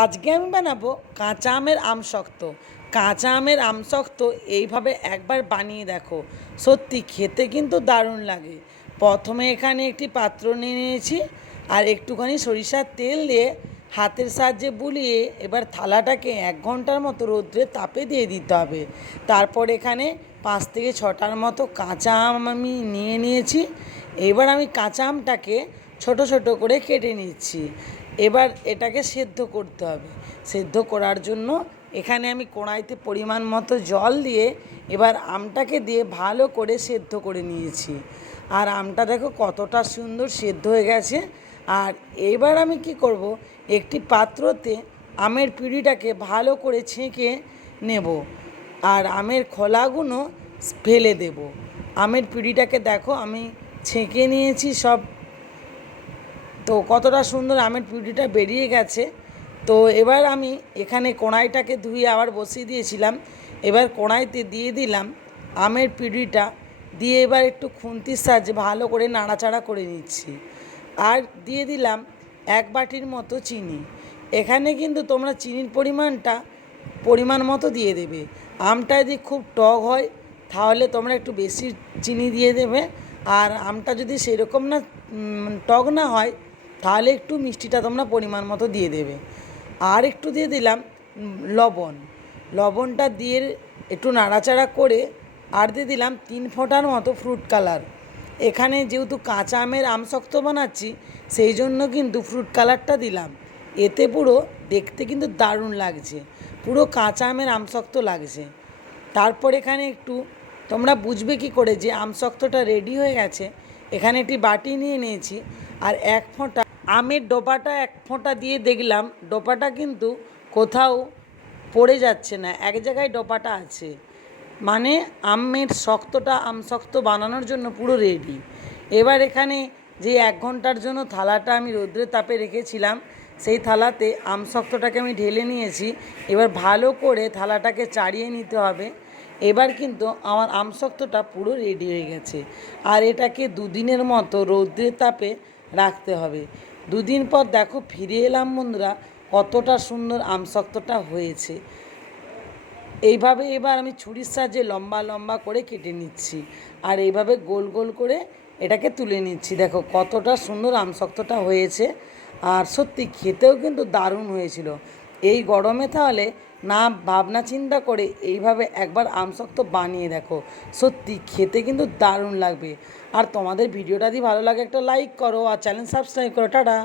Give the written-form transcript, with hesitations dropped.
আজকে আমি বানাবো কাঁচা আমের আমশক্ত। কাঁচা আমের আমশক্ত এইভাবে একবার বানিয়ে দেখো, সত্যি খেতে কিন্তু দারুণ লাগে। প্রথমে এখানে একটি পাত্র নিয়ে নিয়েছি আর একটুখানি সরিষার তেল দিয়ে হাতের সাহায্যে বুলিয়ে এবার থালাটাকে 1 ঘন্টার মতো রৌদ্রে তাপে দিয়ে দিতে হবে। তারপর এখানে 5 থেকে 6টার মতো কাঁচা আম আমি নিয়ে নিয়েছি। এবার আমি কাঁচা আমটাকে ছোট ছোট করে কেটে নিচ্ছি। এবার এটাকে সেদ্ধ করতে হবে। সেদ্ধ করার জন্য এখানে আমি কড়াইতে পরিমাণ মতো জল দিয়ে এবার আমটাকে দিয়ে ভালো করে সেদ্ধ করে নিয়েছি। আর আমটা দেখো কতটা সুন্দর সেদ্ধ হয়ে গেছে। আর এবার আমি কি করব, একটি পাত্রতে আমের পিউরিটাকে ভালো করে ছেঁকে নেব আর আমের খোলাগুলো ফেলে দেব। আমের পিউরিটাকে দেখো আমি ছেঁকে নিয়েছি সব, তো কতটা সুন্দর আমের পিউরিটা বেরিয়ে গেছে। তো এবার আমি এখানে কড়াইটাকে ধুয়ে আবার বসিয়ে দিয়েছিলাম। এবার কড়াইতে দিয়ে দিলাম আমের পিউরিটা, দিয়ে এবার একটু খুন্তির সাহায্যে ভালো করে নাড়াচাড়া করে নিচ্ছি। আর দিয়ে দিলাম 1 বাটির মতো চিনি। এখানে কিন্তু তোমরা চিনির পরিমাণ মতো দিয়ে দেবে। আমটা যদি খুব টক হয় তাহলে তোমরা একটু বেশি চিনি দিয়ে দেবে, আর আমটা যদি সেরকম না টক না হয় তাহলে একটু মিষ্টিটা তোমরা পরিমাণ মতো দিয়ে দেবে। আর একটু দিয়ে দিলাম লবণটা দিয়ে একটু নাড়াচাড়া করে আর দিয়ে দিলাম 3 ফোঁটার মতো ফ্রুট কালার। এখানে যেহেতু কাঁচা আমের আমশক্ত বানাচ্ছি সেই জন্য কিন্তু ফ্রুট কালারটা দিলাম। এতে পুরো দেখতে কিন্তু দারুণ লাগছে, পুরো কাঁচা আমের আমশক্ত লাগছে। তারপর এখানে একটু তোমরা বুঝবে কি করে যে আমশক্তটা রেডি হয়ে গেছে, এখানে একটি বাটি নিয়ে নিয়েছি আর 1 ফোঁটা আমের ডোপাটা 1 ফোঁটা দিয়ে দেখলাম ডোপাটা কিন্তু কোথাও পড়ে যাচ্ছে না, এক জায়গায় ডোপাটা আছে, মানে আমের আমশক্ত বানানোর জন্য পুরো রেডি। এবার এখানে যে 1 ঘন্টার জন্য থালাটা আমি রৌদ্রের তাপে রেখেছিলাম সেই থালাতে আমশক্তটাকে আমি ঢেলে নিয়েছি। এবার ভালো করে থালাটাকে চাড়িয়ে নিতে হবে। এবার কিন্তু আমার আমশক্তটা পুরো রেডি হয়ে গেছে। আর এটাকে 2 দিনের মতো রৌদ্রের তাপে রাখতে হবে। 2 দিন পর দেখো ফিরে এলাম বন্ধুরা, কতটা সুন্দর আমশক্তটা হয়েছে। এইভাবে এবার আমি ছুরির সাহায্যে লম্বা লম্বা করে কেটে নিচ্ছি আর এইভাবে গোল গোল করে এটাকে তুলে নিচ্ছি। দেখো কতটা সুন্দর আমশক্তটা হয়েছে, আর সত্যি খেতেও কিন্তু দারুণ হয়েছিল। এই গরমে তাহলে না ভাবনা চিন্তা করে এইভাবে একবার আমশক্ত বানিয়ে দেখো, সত্যি খেতে কিন্তু দারুণ লাগবে। আর তোমাদের ভিডিওটা যদি ভালো লাগে একটা লাইক করো আর চ্যানেল সাবস্ক্রাইব করো। টাটা।